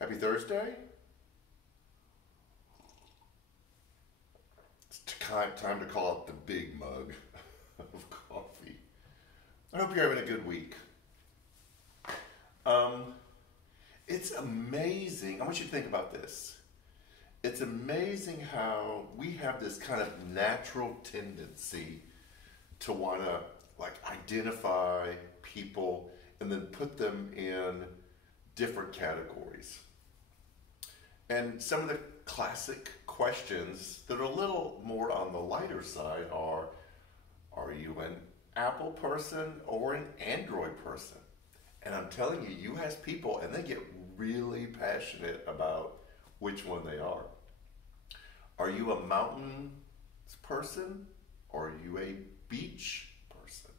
Happy Thursday. It's time to call out the big mug of coffee. I hope you're having a good week. It's amazing. I want you to think about this. It's amazing how we have this kind of natural tendency to want to identify people and then put them in different categories. And some of the classic questions that are a little more on the lighter side are you an Apple person or an Android person? And I'm telling you, you ask people and they get really passionate about which one they are. Are you a mountain person or are you a beach person?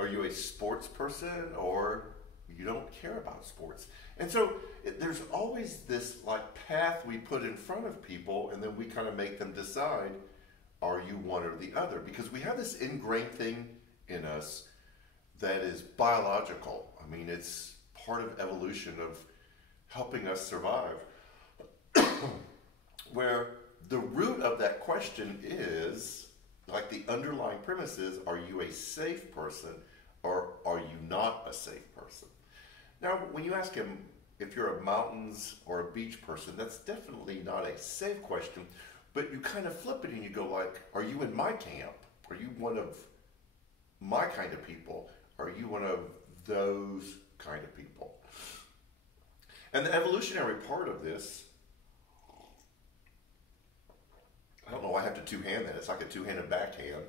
Are you a sports person or you don't care about sports? And so there's always this path we put in front of people, and then we kind of make them decide, are you one or the other? Because we have this ingrained thing in us that is biological. I mean, it's part of evolution of helping us survive. Where the root of that question is, the underlying premise is, are you a safe person or are you not a safe person? Now, when you ask him if you're a mountains or a beach person, that's definitely not a safe question, but you kind of flip it and you go are you in my camp? Are you one of my kind of people? Are you one of those kind of people? And the evolutionary part of this, I don't know why I have to two-hand that. It's like a two-handed backhand.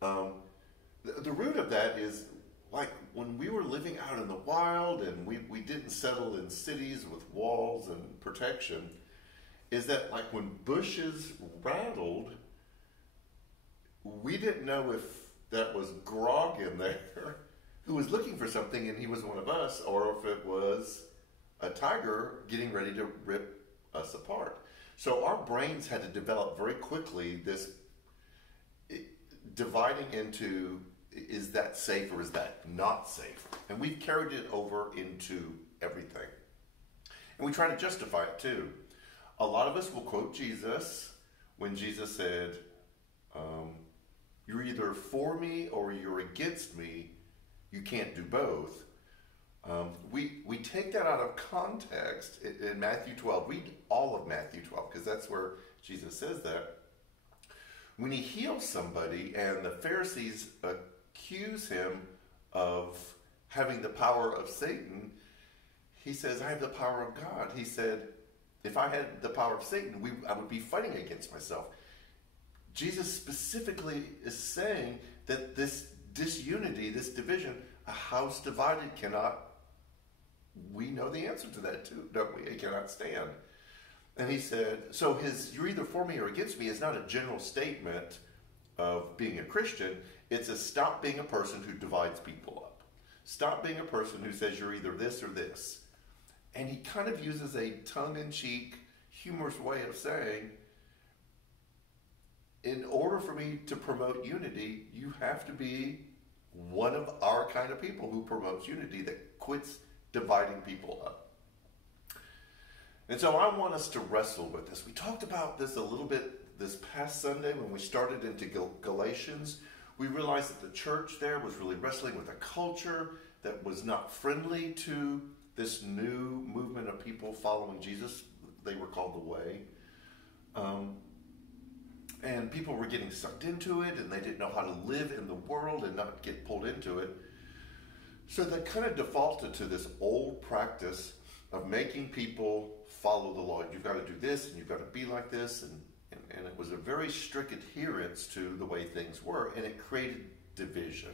The root of that is when we were living out in the wild and we didn't settle in cities with walls and protection, is that when bushes rattled, we didn't know if that was Grog in there who was looking for something and he was one of us, or if it was a tiger getting ready to rip us apart. So our brains had to develop very quickly this dividing into, is that safe or is that not safe? And we've carried it over into everything. And we try to justify it too. A lot of us will quote Jesus when Jesus said, you're either for me or you're against me. You can't do both. We take that out of context in Matthew 12. Read all of Matthew 12 because that's where Jesus says that. When he heals somebody and the Pharisees accuse him of having the power of Satan, he says, I have the power of God. He said, if I had the power of Satan, I would be fighting against myself. Jesus specifically is saying that this disunity, this division, a house divided cannot. We know the answer to that too, don't we? It cannot stand. And he said, so you're either for me or against me is not a general statement of being a Christian. It's a stop being a person who divides people up. Stop being a person who says you're either this or this. And he kind of uses a tongue-in-cheek, humorous way of saying, in order for me to promote unity, you have to be one of our kind of people who promotes unity, that quits dividing people up. And so I want us to wrestle with this. We talked about this a little bit this past Sunday when we started into Galatians. We realized that the church there was really wrestling with a culture that was not friendly to this new movement of people following Jesus. They were called the Way. And people were getting sucked into it, and they didn't know how to live in the world and not get pulled into it. So they kind of defaulted to this old practice of making people follow the law. You've got to do this, and you've got to be like this. And it was a very strict adherence to the way things were, and it created division.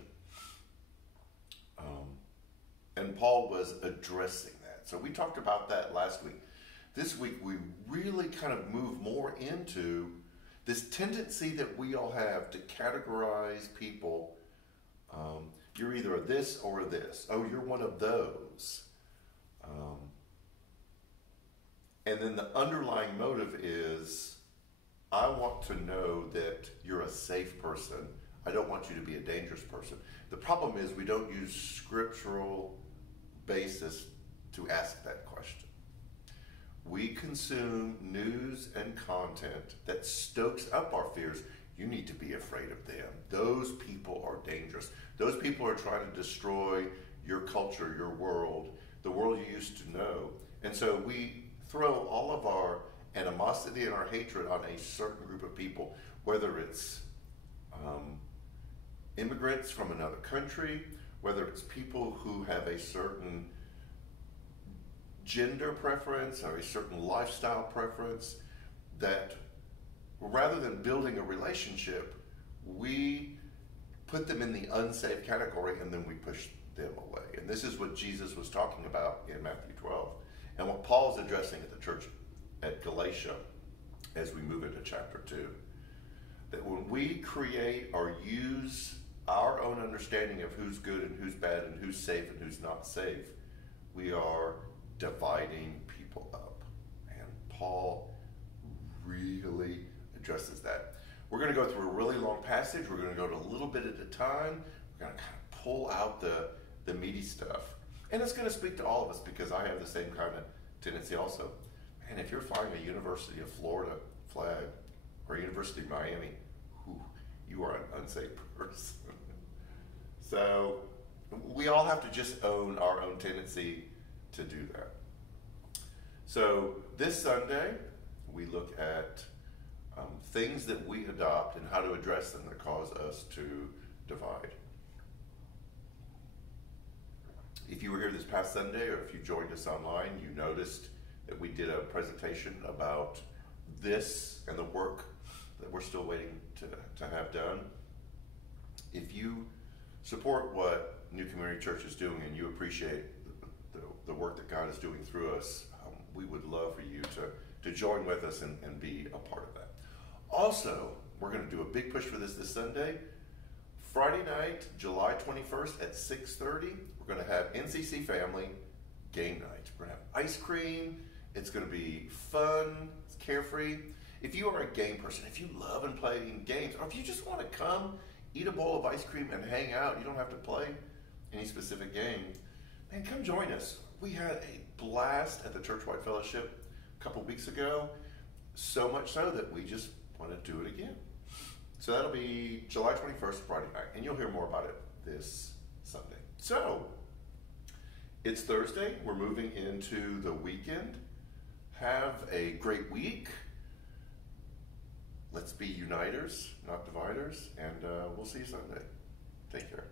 And Paul was addressing that. So we talked about that last week. This week, we really kind of move more into this tendency that we all have to categorize people. You're either a this or a this. Oh, you're one of those. And then the underlying motive is, I want to know that you're a safe person. I don't want you to be a dangerous person. The problem is we don't use scriptural basis to ask that question. We consume news and content that stokes up our fears. You need to be afraid of them. Those people are dangerous. Those people are trying to destroy your culture, your world, the world you used to know. And so we throw all of our animosity and our hatred on a certain group of people, whether it's immigrants from another country, whether it's people who have a certain gender preference or a certain lifestyle preference, that rather than building a relationship, we put them in the unsafe category and then we push them away. And this is what Jesus was talking about in Matthew 12, and what Paul's addressing at the church at Galatia as we move into chapter 2. That when we create or use our own understanding of who's good and who's bad and who's safe and who's not safe, we are dividing people up. And Paul really addresses that. We're going to go through a really long passage. We're going to go to a little bit at a time. We're going to kind of pull out the meaty stuff. And it's going to speak to all of us, because I have the same kind of tendency also. Man, if you're flying a University of Florida flag or University of Miami, you are an unsafe person. So we all have to just own our own tendency to do that. So this Sunday, we look at things that we adopt and how to address them that cause us to divide. If you were here this past Sunday, or if you joined us online, you noticed that we did a presentation about this and the work that we're still waiting to have done. If you support what New Community Church is doing and you appreciate the work that God is doing through us, we would love for you to join with us and be a part of that. Also, we're going to do a big push for this Sunday. Friday night, July 21st at 6:30, we're going to have NCC Family Game Night. We're going to have ice cream. It's going to be fun. It's carefree. If you are a game person, if you love and playing games, or if you just want to come, eat a bowl of ice cream and hang out, you don't have to play any specific game, man, come join us. We had a blast at the Church-Wide Fellowship a couple weeks ago, so much so that we just want to do it again. So that'll be July 21st, Friday night, and you'll hear more about it this Sunday. So, it's Thursday. We're moving into the weekend. Have a great week. Let's be uniters, not dividers, and we'll see you Sunday. Take care.